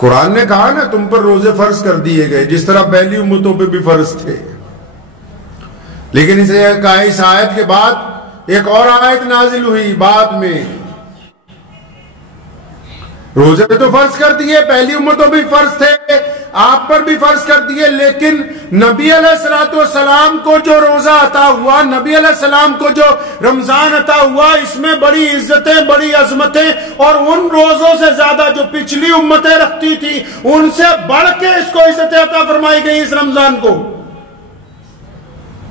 قرآن نے کہا نا تم پر روزے فرض کر دیے گئے جس طرح پہلی امتوں پہ بھی فرض تھے، لیکن اس آیت کے بعد ایک اور آیت نازل ہوئی بعد میں، روزے تو فرض کر دیے، پہلی امتوں بھی فرض تھے، آپ پر بھی فرض کر دیے، لیکن نبی علیہ السلام کو جو روزہ عطا ہوا، نبی علیہ السلام کو جو رمضان عطا ہوا، اس میں بڑی عزتیں، بڑی عظمتیں، اور ان روزوں سے زیادہ جو پچھلی امتیں رکھتی تھی ان سے بڑھ کے اس کو عزتیں عطا فرمائی گئی اس رمضان کو۔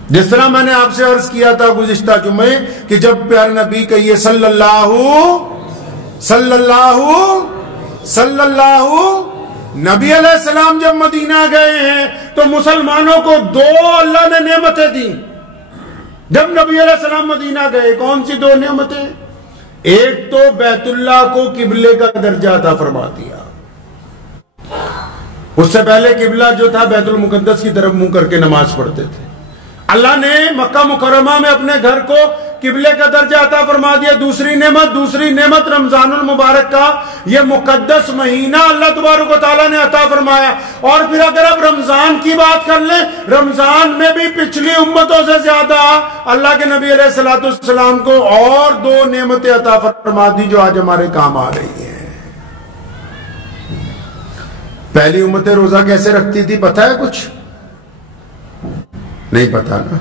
جس طرح میں نے آپ سے عرض کیا تھا گزشتہ جمعے کہ جب پیارے نبی کہیے صلی اللہ نبی علیہ السلام جب مدینہ گئے ہیں تو مسلمانوں کو دو اللہ نے نعمتیں دیں۔ جب نبی علیہ السلام مدینہ گئے کون سی دو نعمتیں؟ ایک تو بیت اللہ کو قبلے کا درجہ عطا فرما دیا، اس سے پہلے قبلہ جو تھا بیت المقدس کی طرف منہ کر کے نماز پڑھتے تھے، اللہ نے مکہ مکرمہ میں اپنے گھر کو قبلے کا درجہ عطا فرما دیا۔ دوسری نعمت رمضان المبارک کا یہ مقدس مہینہ اللہ تبارک و تعالیٰ نے عطا فرمایا۔ اور پھر اگر اب رمضان کی بات کر لیں، رمضان میں بھی پچھلی امتوں سے زیادہ اللہ کے نبی علیہ السلام کو اور دو نعمتیں عطا فرما دی جو آج ہمارے کام آ رہی ہیں۔ پہلی امتیں روزہ کیسے رکھتی تھی پتہ ہے کچھ؟ نہیں پتا نا۔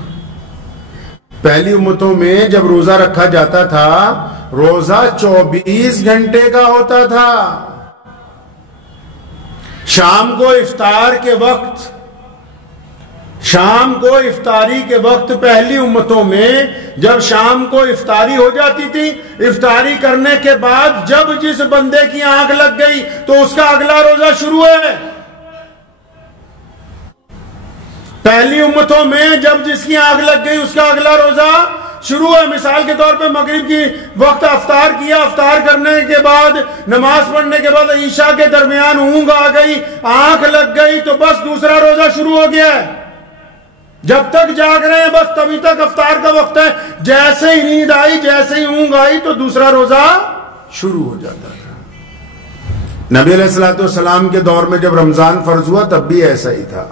پہلی امتوں میں جب روزہ رکھا جاتا تھا روزہ 24 گھنٹے کا ہوتا تھا۔ شام کو افطاری کے وقت پہلی امتوں میں جب شام کو افطاری ہو جاتی تھی، افطاری کرنے کے بعد جب جس بندے کی آنکھ لگ گئی تو اس کا اگلا روزہ شروع ہے۔ پہلی امتوں میں جب جس کی آنکھ لگ گئی اس کا اگلا روزہ شروع ہے۔ مثال کے طور پہ مغرب کی وقت افطار کیا، افطار کرنے کے بعد نماز پڑھنے کے بعد عشاء کے درمیان اونگ آ گئی، آنکھ لگ گئی تو بس دوسرا روزہ شروع ہو گیا ہے۔ جب تک جاگ رہے ہیں بس تبھی تک افطار کا وقت ہے، جیسے ہی نیند آئی، جیسے ہی اونگ آئی تو دوسرا روزہ شروع ہو جاتا تھا۔ نبی علیہ السلام کے دور میں جب رمضان فرض ہوا تب بھی ایسا ہی تھا۔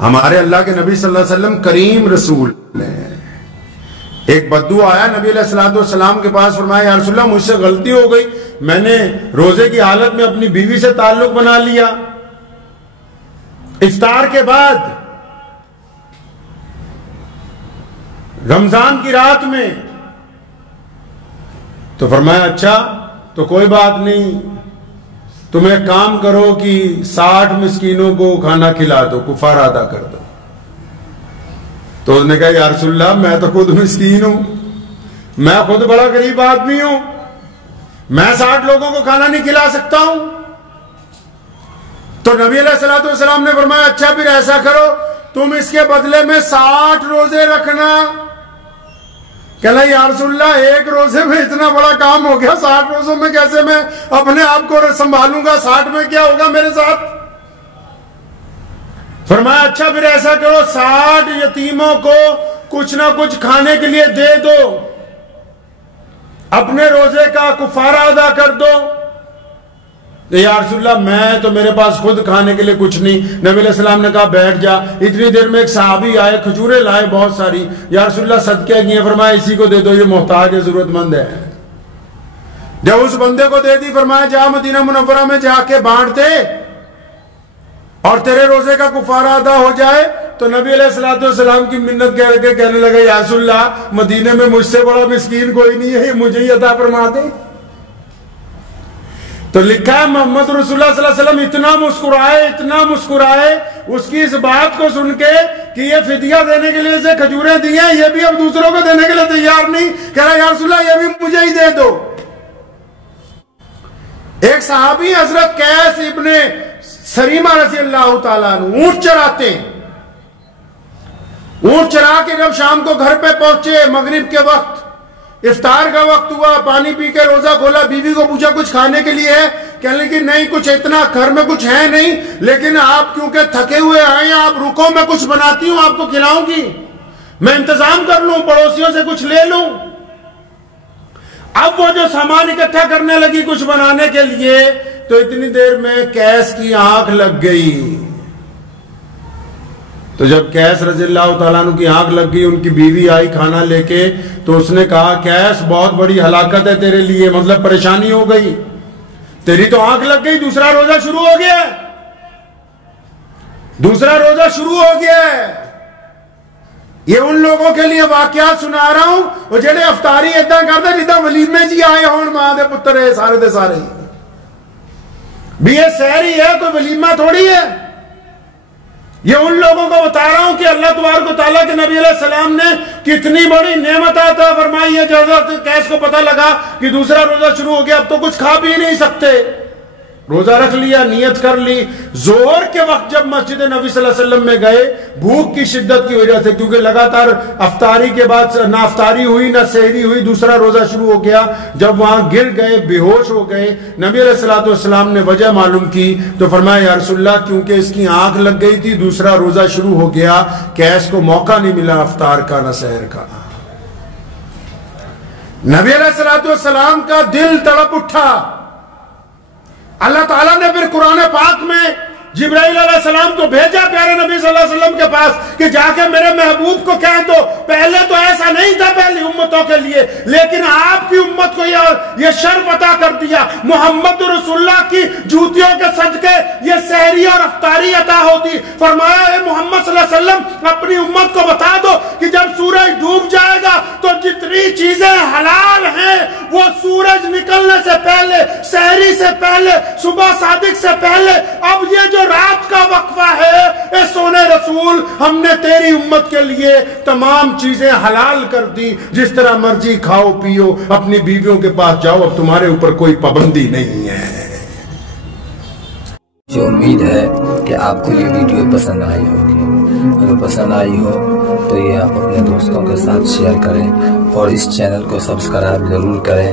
ہمارے اللہ کے نبی صلی اللہ علیہ وسلم کریم رسول ہیں۔ ایک بدو آیا نبی علیہ السلام کے پاس، فرمایا یا رسول اللہ مجھ سے غلطی ہو گئی، میں نے روزے کی حالت میں اپنی بیوی سے تعلق بنا لیا افطار کے بعد رمضان کی رات میں۔ تو فرمایا اچھا تو کوئی بات نہیں، تم ایک کام کرو کہ 60 مسکینوں کو کھانا کھلا دو، کفارہ ادا کر دو۔ تو اس نے کہا یا رسول اللہ میں تو خود مسکین ہوں، میں خود بڑا غریب آدمی ہوں، میں 60 لوگوں کو کھانا نہیں کھلا سکتا ہوں۔ تو نبی علیہ السلام نے فرمایا اچھا پھر ایسا کرو تم اس کے بدلے میں 60 روزے رکھنا۔ کہنا یا رسول اللہ ایک روزے میں اتنا بڑا کام ہو گیا، 60 روزوں میں کیسے میں اپنے آپ کو سنبھالوں گا، 60 میں کیا ہوگا میرے ساتھ؟ فرمایا اچھا پھر ایسا کرو 60 یتیموں کو کچھ نہ کچھ کھانے کے لیے دے دو، اپنے روزے کا کفارہ ادا کر دو۔ یا رسول اللہ میں تو میرے پاس خود کھانے کے لیے کچھ نہیں۔ نبی علیہ السلام نے کہا بیٹھ جا۔ اتنی دیر میں ایک صحابی آئے، کھجوریں لائے بہت ساری، یا رسول اللہ صدقہ کیے، فرمایا اسی کو دے دو، یہ محتاج ہے، ضرورت مند ہے۔ جب اس بندے کو دے دی فرمایا جا مدینہ منورہ میں جا کے بانٹ دے اور تیرے روزے کا کفارہ ادا ہو جائے۔ تو نبی علیہ السلام کی منت کہہ کے کہنے لگا یا رسول اللہ مدینے میں مجھ سے بڑا مسکین کوئی نہیں ہے، مجھے ہی عطا فرما دے۔ تو لکھا ہے محمد رسول اللہ صلی اللہ علیہ وسلم اتنا مسکرائے اس کی اس بات کو سن کے کہ یہ فدیہ دینے کے لیے اسے کھجوریں دی ہیں، یہ بھی اب دوسروں کو دینے کے لیے تیار نہیں، کہہ رہا یا رسول اللہ یہ بھی مجھے ہی دے دو۔ ایک صحابی حضرت قیس ابن سریمہ رضی اللہ تعالیٰ عنہ اونٹ چراتے ہیں، اونٹ چرا کے جب شام کو گھر پہ پہنچے، مغرب کے وقت افطار کا وقت ہوا، پانی پی کے روزہ کھولا، بیوی کو پوچھا کچھ کھانے کے لیے ہے؟ کہنے لگی نہیں کچھ اتنا گھر میں کچھ ہے نہیں، لیکن آپ کیونکہ تھکے ہوئے آئے ہیں آپ رکو میں کچھ بناتی ہوں آپ کو کھلاؤں گی، میں انتظام کر لوں، پڑوسیوں سے کچھ لے لوں۔ اب وہ جو سامان اکٹھا کرنے لگی کچھ بنانے کے لیے تو اتنی دیر میں قیس کی آنکھ لگ گئی. تو جب قیس رضی اللہ تعالیٰ عنہ کی آنکھ لگ گئی, ان کی بیوی آئی کھانا لے کے, تو اس نے کہا قیس بہت بڑی ہلاکت ہے تیرے لیے, مطلب پریشانی ہو گئی, تیری تو آنکھ لگ گئی, دوسرا روزہ شروع ہو گیا, دوسرا روزہ شروع ہو گیا ہے. یہ ان لوگوں کے لیے واقعات سنا رہا ہوں وہ جڑے افطاری اتنا کرتے جدا ولیمے جی آئے ہون ماں دے پتر ہے سارے دے سارے. بھی یہ سحری ہے, کوئی ولیمہ تھوڑی ہے. یہ ان لوگوں کو بتا رہا ہوں کہ اللہ تبارک و تعالیٰ کے نبی علیہ السلام نے کتنی بڑی نعمت عطا فرمائی ہے. جب قیس کو پتہ لگا کہ دوسرا روزہ شروع ہو گیا, اب تو کچھ کھا پی نہیں سکتے, روزہ رکھ لیا, نیت کر لی. ظہر کے وقت جب مسجد نبی صلی اللہ علیہ وسلم میں گئے, بھوک کی شدت کی وجہ سے, کیونکہ لگاتار افطاری کے بعد نہ افطاری ہوئی نہ سحری ہوئی, دوسرا روزہ شروع ہو گیا. جب وہاں گر گئے, بے ہوش ہو گئے, نبی علیہ السلام نے وجہ معلوم کی تو فرمایا یا رسول اللہ کیونکہ اس کی آنکھ لگ گئی تھی, دوسرا روزہ شروع ہو گیا, قیس کو موقع نہیں ملا افطار کا نہ سحر کا. نبی علیہ السلام کا دل تڑپ اٹھا. اللہ تعالیٰ نے پھر قرآن پاک میں جبرائیل علیہ السلام کو بھیجا پیارے نبی صلی اللہ علیہ وسلم کے پاس کہ جا کے میرے محبوب کو کہہ دو, پہلے تو ایسا نہیں تھا پہلی امتوں کے لیے, لیکن آپ کی امت کو یہ شرف عطا کر دیا, محمد رسول اللہ کی جوتیوں کے صدقے یہ سحری اور افطاری عطا ہوتی. فرمایا اے محمد صلی اللہ علیہ وسلم اپنی امت کو بتا دو کہ جب سورج ڈوب جائے گا تو جتنی چیزیں حلال ہیں وہ سورج نکلنے سے پہلے, سحری سے پہلے, صبح صادق سے پہلے, اب یہ جو رات کا وقفہ ہے, اے سونے رسول ہم نے تیری امت کے لیے تمام چیزیں حلال کر دی, جس طرح مرضی کھاؤ پیو, اپنی بیویوں کے پاس جاؤ, اب تمہارے اوپر کوئی پابندی نہیں ہے. جو امید ہے کہ آپ کو یہ ویڈیو پسند آئی ہوگی, اگر پسند آئی ہو تو یہ آپ اپنے دوستوں کے ساتھ شیئر کریں اور اس چینل کو سبسکرائب ضرور کریں.